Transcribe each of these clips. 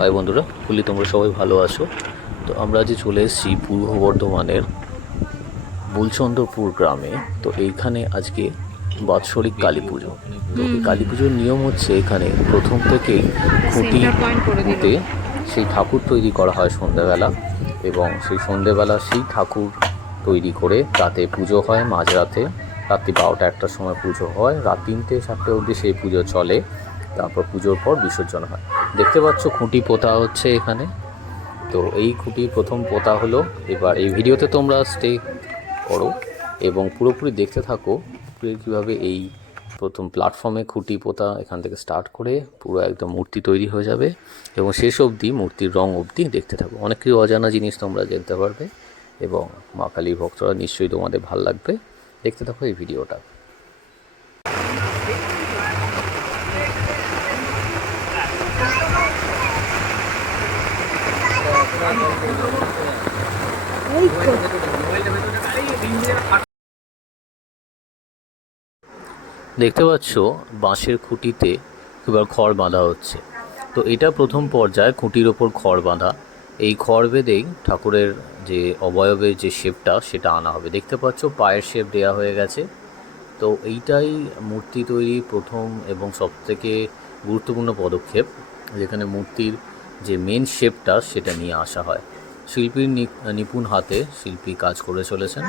High বন্ধুরা, বলি তোমরা সবাই ভালো আছো। তো আমরা আজ চলে এসেছি পূর্ব বর্ধমানের বুলচন্দ্রপুর গ্রামে। তো এইখানে আজকে বাৎসরিক কালী পুজো। তো এই কালী পুজোর নিয়ম হচ্ছে, এখানে প্রথম থেকেই খুঁটি পুঁতে সেই ঠাকুর তৈরি করা হয় সন্ধ্যাবেলা, এবং সেই সন্ধ্যেবেলা সেই ঠাকুর তৈরি করে রাতে পুজো হয়। মাঝরাতে রাত্রি 12টা-1টার সময় পুজো হয়, রাত 3টে-4টে অবধি সেই পুজো চলে। তারপর পুজোর পর বিসর্জন হয়। দেখতে পাচ্ছ খুঁটি পোতা হচ্ছে এখানে। তো এই খুঁটি প্রথম পোতা হলো। এবার এই ভিডিওতে তোমরা স্টে করো এবং পুরোপুরি দেখতে থাকো কীভাবে এই প্রথম প্ল্যাটফর্মে খুঁটি পোতা এখান থেকে স্টার্ট করে পুরো একদম মূর্তি তৈরি হয়ে যাবে, এবং শেষ অবধি মূর্তির রং অবধি দেখতে থাকো। অনেক কিছু অজানা জিনিস তোমরা জানতে পারবে, এবং মা কালীর ভক্তরা নিশ্চয়ই তোমাদের ভালো লাগবে। দেখতে থাকো এই ভিডিওটা। দেখতে পাচ্ছ বাঁশের খুঁটিতে এবার খড় বাঁধা হচ্ছে। তো এটা প্রথম পর্যায়ে খুঁটির ওপর খড় বাঁধা। এই খড় বেঁধেই ঠাকুরের যে অবয়বের যে শেপটা সেটা আনা হবে। দেখতে পাচ্ছ পায়ের শেপ দেওয়া হয়ে গেছে। তো এইটাই মূর্তি তৈরির প্রথম এবং সবথেকে গুরুত্বপূর্ণ পদক্ষেপ, যেখানে মূর্তির যে মেন শেপটা সেটা নিয়ে আসা হয়। শিল্পীর নিপুণ হাতে শিল্পী কাজ করে চলেছেন,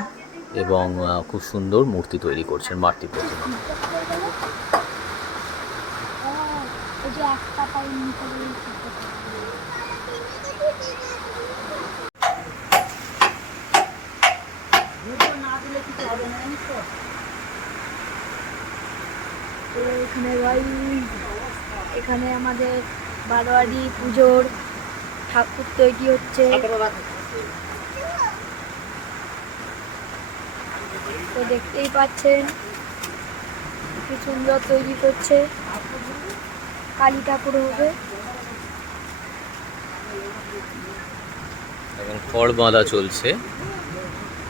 এবং খুব সুন্দর মূর্তি তৈরি করছেন, মাতৃ প্রতিমা। এখানে আমাদের বারোয়ারি পুজোর ঠাকুর তৈরি হচ্ছে। তো দেখতেই পাচ্ছেন কি সুন্দর তৈরি করছে। কালী ঠাকুর হবে। এখন খড় বাঁধা চলছে,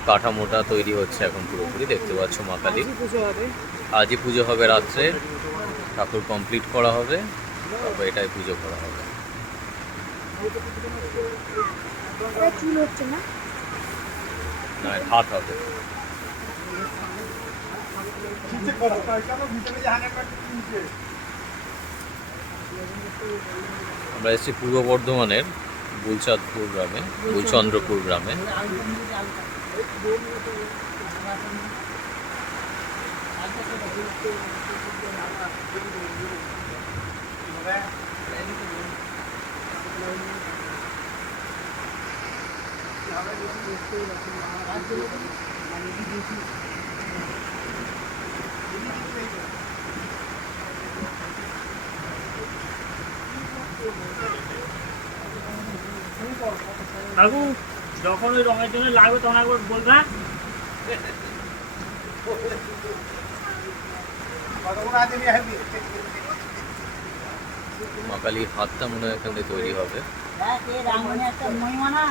কাঠামোটা তৈরি হচ্ছে এখন পুরোপুরি। দেখতে পাচ্ছ মা কালী আজই পুজো হবে রাত্রে, ঠাকুর কমপ্লিট করা হবে, তারপর এটাই পুজো করা হবে। চুল হচ্ছে না, হাত হবে। আমরা এসেছি পূর্ব বর্ধমানের বুলচন্দ্রপুর গ্রামে। কাকু যখন ওই রঙের জন্য লাগবে তখন একবার বলবে। মা কালীর হাতটা মনে হয় এখান থেকে তৈরি হবে। একটা মহিমা না,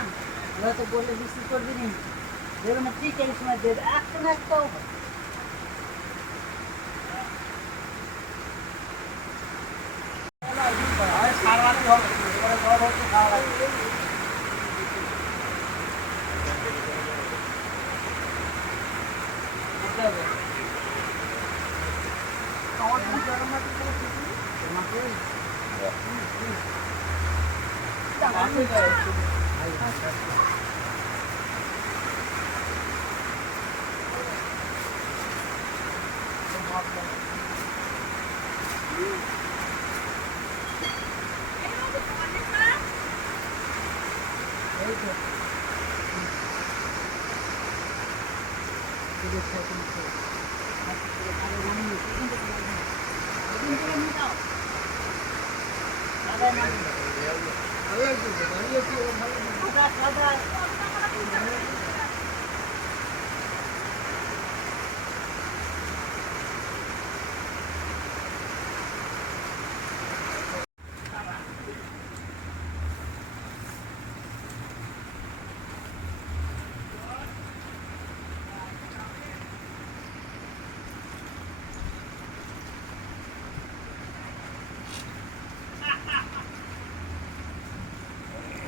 হয়তো বলে বৃষ্টি করবি নি, দেবে না ঠিক এই সময় দেবে একটা না একটাও।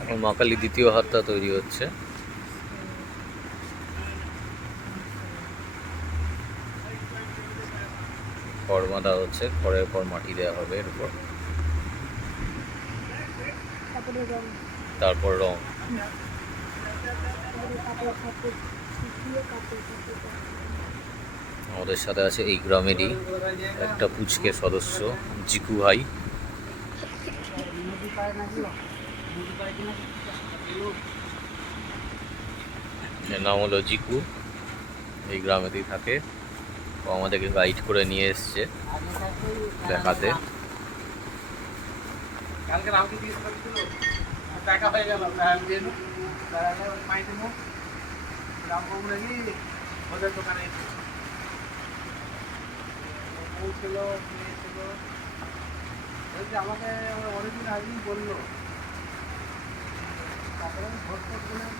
এখন মা কালী দ্বিতীয় হাতটা তৈরি হচ্ছে। খড় বাঁধা হচ্ছে, খড়ের পর মাটি দেওয়া হবে এর উপর, তারপরে রং, তারপর রং। তারপরে কাপড় কাপড় শুকিয়ে কাপড় কাপড় আমাদের সাথে আছে এই গ্রামেরই একটা পুচকে সদস্য, জিকু ভাই। নদী পাড়ে নাকি নদী পাড়ে কিনা এর নাম হলো জিকু, এই গ্রামেতেই থাকে। ও আমাদেরকে গাইড করে নিয়ে এসছে আগে থাকতেই দেখাতে। কালকে রামকে দিয়ে টাকা হয়ে গেল মাইতে মুখ রামবাবু নাকি ওদের দোকানে এসে ছিল মেয়ে ছিল, বলছে আমাকে আমার অনেকদিন আগেই বললো, তারপরে আমি ভোট করছিলাম।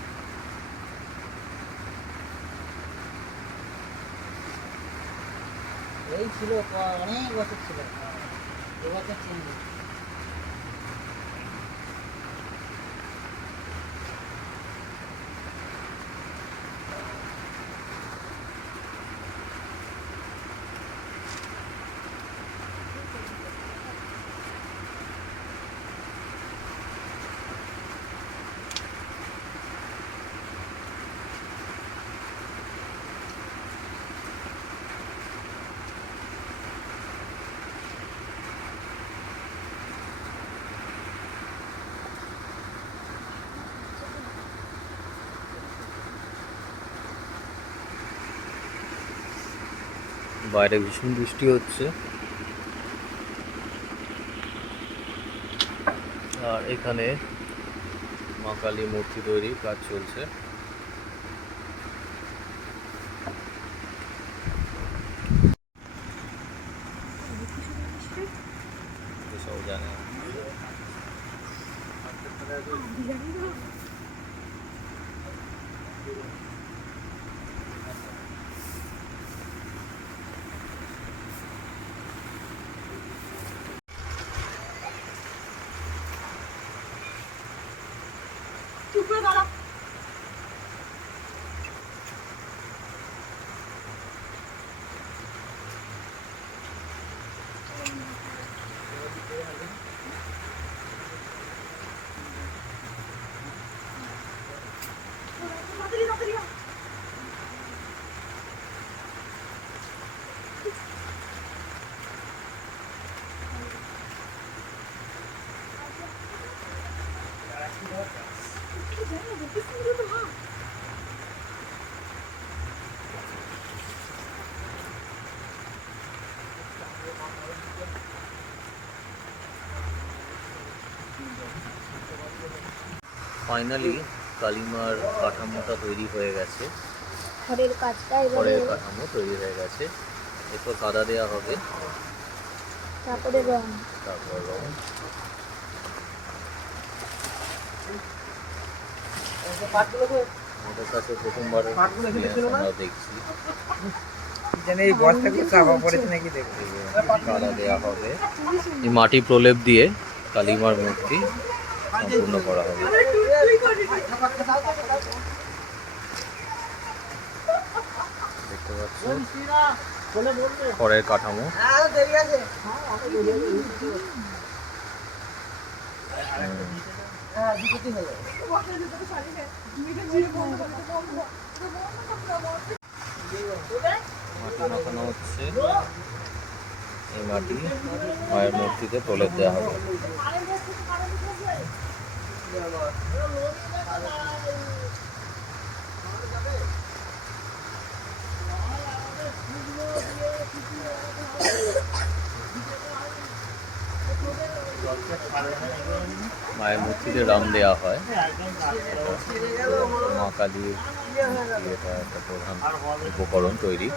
এই ছিল অনেক বছর ছিল, এবছর চেঞ্জ। বাইরে ভীষণ বৃষ্টি হচ্ছে, আর এখানে মা কালী মূর্তি তৈরির কাজ চলছে। সব জানে। ফাইনালি কালিমার কাঠামোটা তৈরি হয়ে গেছে, খড়ের কাজটা এবারে খড়ের কাঠামো তৈরি হয়ে গেছে। এরপর কাদা দেওয়া হবে, তারপরে রং, তারপর রং। আমাদের কাছে প্রথমবার আমরা দেখছি। এই বস্তাগুলো চাপা পড়েছে নাকি দেখো। কাদা দেওয়া হবে, এই মাটি প্রলেপ দিয়ে কালিমার মূর্তি সম্পূর্ণ করা হবে। দেখতে পাচ্ছ খড়ের কাঠামো। মাটি মাখানো হচ্ছে, এই মাটি মায়ের মূর্তিতে প্রলেপ দেওয়া হবে। মায়ের মূর্তিতে রং দেওয়া হয়। মা কালীর এটা একটা প্রধান উপকরণ তৈরি।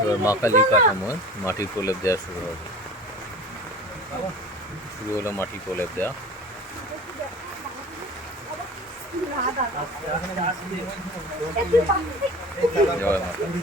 এবার মা কালী কাঠামোয় মাটির প্রলেপ দেওয়া শুরু হবে। শুরু হলো মাটির প্রলেপ দেওয়া। জয় মা কালী।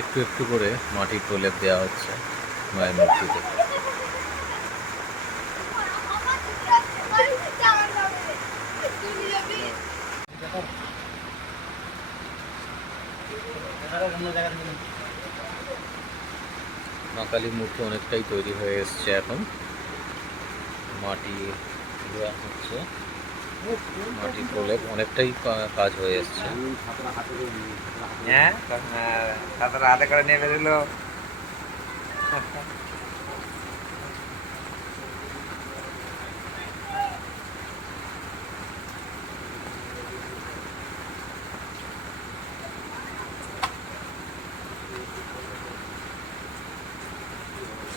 একটু একটু করে মাটির প্রলেপ দেওয়া হচ্ছে মায়ের মূর্তিতে। মা কালীর মূর্তি অনেকটাই তৈরি হয়ে এসছে, এখন মাটি দেওয়া হচ্ছে, মাটির প্রলেপ অনেকটাই কাজ হয়ে এসছে। হ্যাঁ তারপরে হাতে করে নেমে দিল।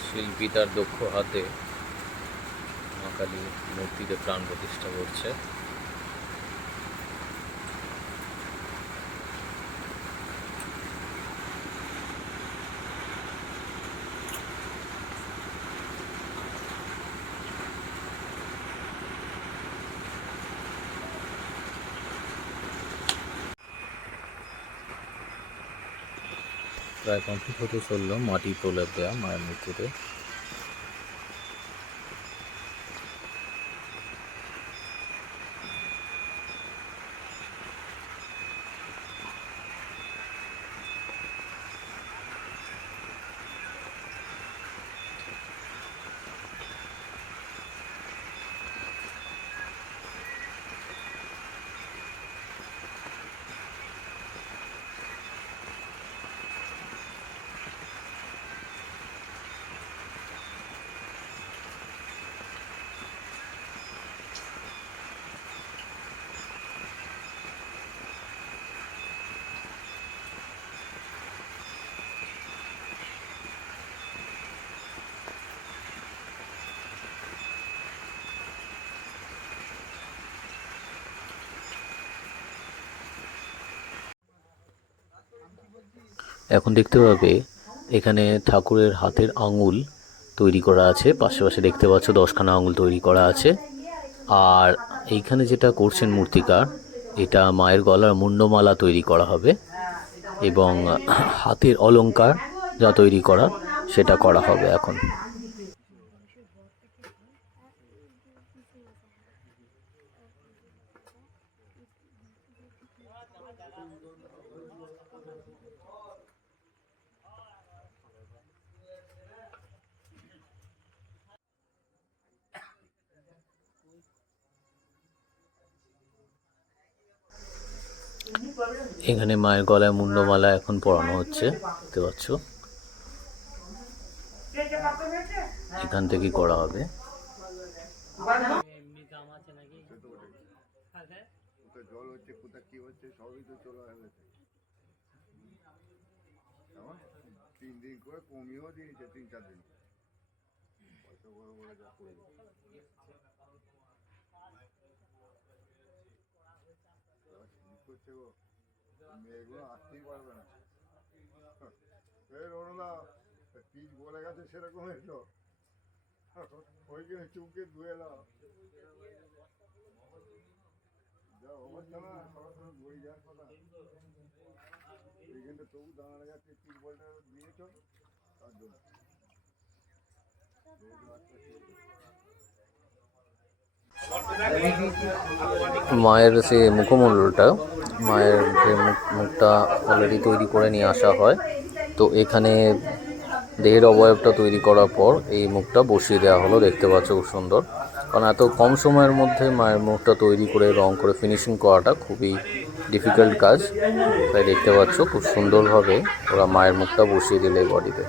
শিল্পী তার দক্ষ হাতে মা কালী মূর্তিতে প্রাণ প্রতিষ্ঠা করছে। প্রায় কমপ্লিট হতে চললো মাটির প্রলেপ দেওয়া মায়ের মূর্তিতে। এখন দেখতে পাবে এখানে ঠাকুরের হাতের আঙুল তৈরি করা আছে, পাশে পাশে দেখতে পাচ্ছ 10খানা আঙুল তৈরি করা আছে। আর এইখানে যেটা করছেন মূর্তিকার, এটা মায়ের গলার মুন্ডমালা তৈরি করা হবে এবং হাতের অলংকার যা তৈরি করা সেটা করা হবে এখন। এখানে মায়ের গলায় মুন্ডমালা এখন পরানো হচ্ছে, দেখতে পাচ্ছ, এখান থেকেই করা হবে। জল হচ্ছে কোথা কি হচ্ছে সবই তো চলে গেছে। 3 দিন করে কমিয়েও দিয়েছে, 3-4 দিন পয়সা বড় বড় যা করবে। করছে গো মেয়েগুলো আসতেই পারবে না। অরুণা পিচ বলে গেছে সেরকম এসো ওইখানে চুপকে ধুয়ে নাও। হচ্ছে না, সরাসরি ঘুরে যাওয়ার কথা। এইখানটা তবু দাঁড়ানো যাচ্ছে, তিরপলটা দিয়েছ তার জন্য। মায়ের যে মুখমণ্ডলটা, মায়ের যে মুখটা অলরেডি তৈরি করে নিয়ে আসা হয়। তো এখানে দেহের অবয়বটা তৈরি করার পর এই মুখটা বসিয়ে দেওয়া হলো, দেখতে পাচ্ছ খুব সুন্দর। কারণ এত কম সময়ের মধ্যে মায়ের মুখটা তৈরি করে রং করে ফিনিশিং করাটা খুবই ডিফিকাল্ট কাজ। তাই দেখতে পাচ্ছ খুব সুন্দরভাবে ওরা মায়ের মুখটা বসিয়ে দিলে বডিতে।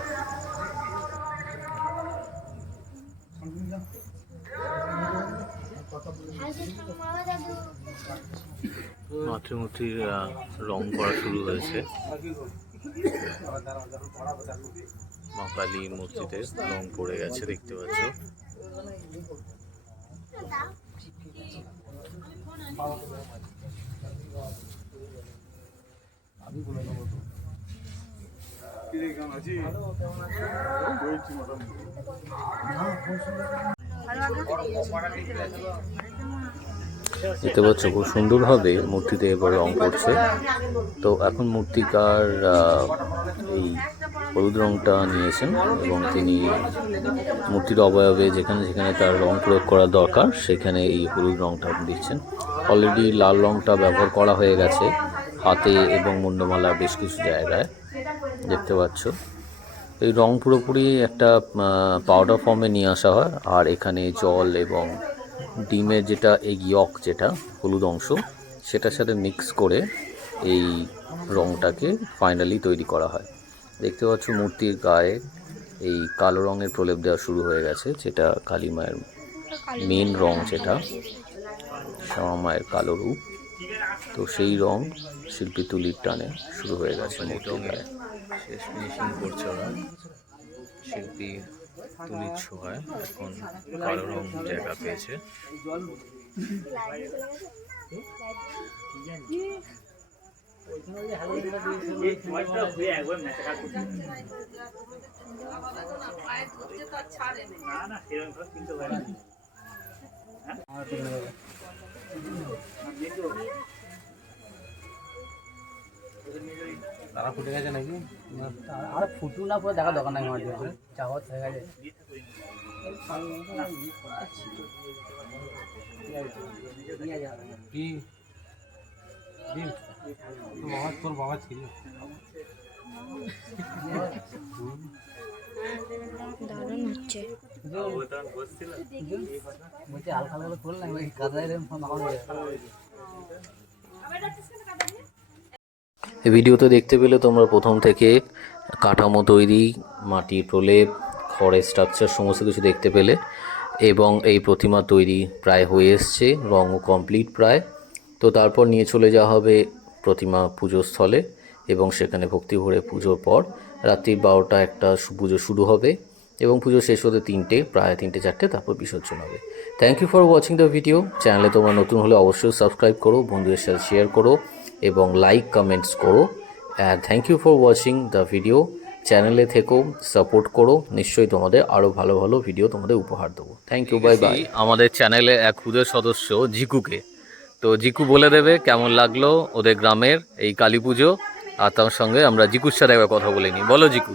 মাতৃমূর্তির রং করা শুরু হয়েছে। মা কালী মূর্তিতে রং পড়ে গেছে, দেখতে পাচ্ছ। দেখতে পাচ্ছ খুব সুন্দরভাবে মূর্তিতে এবার রং করছে। তো এখন মূর্তিকার এই হলুদ রংটা নিয়েছেন এবং তিনি মূর্তির অবয়বে যেখানে যেখানে তার রং প্রয়োগ করা দরকার সেখানে এই হলুদ রংটা দিচ্ছেন। অলরেডি লাল রংটা ব্যবহার করা হয়ে গেছে হাতে এবং মুন্ডমালা বেশ কিছু জায়গায়, দেখতে পাচ্ছ। এই রং পুরোপুরি একটা পাউডার ফর্মে নিয়ে আসা হয়, আর এখানে জল এবং ডিমের যেটা এগ ইয়ক, যেটা হলুদ অংশ, সেটার সাথে মিক্স করে এই রংটাকে ফাইনালি তৈরি করা হয়। দেখতে পাচ্ছ মূর্তির গায়ে এই কালো রঙের প্রলেপ দেওয়া শুরু হয়ে গেছে, যেটা কালী মায়ের মেন রং, যেটা শ্যামা মায়ের কালো রূপ। তো সেই রং শিল্পী তুলির টানে শুরু হয়ে গেছে মূর্তির গায়ে। শেষ ফিনিশিং করছে ওরা শিল্পী তুলির ছোঁয়ায়। এখন কালো রং জায়গা পেয়েছে। তারা ফুটে গেছে নাকি? আর ফুটু না পুরো দেখা দরকার নাই, আমার চাওয়া হয়ে গেছে। কি তোর বাবা ছিল দারুণ হচ্ছে। বলছি হালকা হালকা খোল না, কাদায় এই ভিডিওতে দেখতে পেলে তোমরা প্রথম থেকে কাঠামো তৈরি, মাটির প্রলেপ, খড়ের স্ট্রাকচার সমস্ত কিছু দেখতে পেলে। এবং এই প্রতিমা তৈরি প্রায় হয়ে এসছে, রঙও কমপ্লিট প্রায়। তো তারপর নিয়ে চলে যাওয়া হবে প্রতিমা পুজোর স্থলে এবং সেখানে ভক্তি ভরে পুজোর পর রাত্রি 12টা একটা পুজো শুরু হবে এবং পুজো শেষ হতে প্রায় 3টে-4টে, তারপর বিসর্জন হবে। Thank you for watching the video. চ্যানেলে তোমরা নতুন হলে অবশ্যই সাবস্ক্রাইব করো, বন্ধুদের সাথে শেয়ার করো এবং লাইক কমেন্টস করো। Thank you for watching the video. চ্যানেলে থেকো, সাপোর্ট করো, নিশ্চয়ই তোমাদের আরও ভালো ভালো ভিডিও তোমাদের উপহার দেবো। Thank you, bye bye. আমাদের চ্যানেলে এক খুদের সদস্য জিকুকে, তো জিকু বলে দেবে কেমন লাগলো ওদের গ্রামের এই কালী পুজো, আর তার সঙ্গে আমরা জিকুর সাথে একবার কথা বলে নিই। বলো জিকু।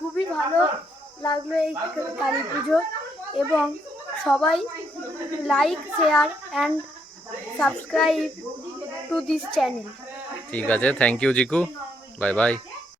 খুবই ভালো লাগলো এই কালী পুজো, এবং সবাই like, share and subscribe to this channel. ঠিক আছে, থ্যাংক ইউ জিকু, বাই বাই।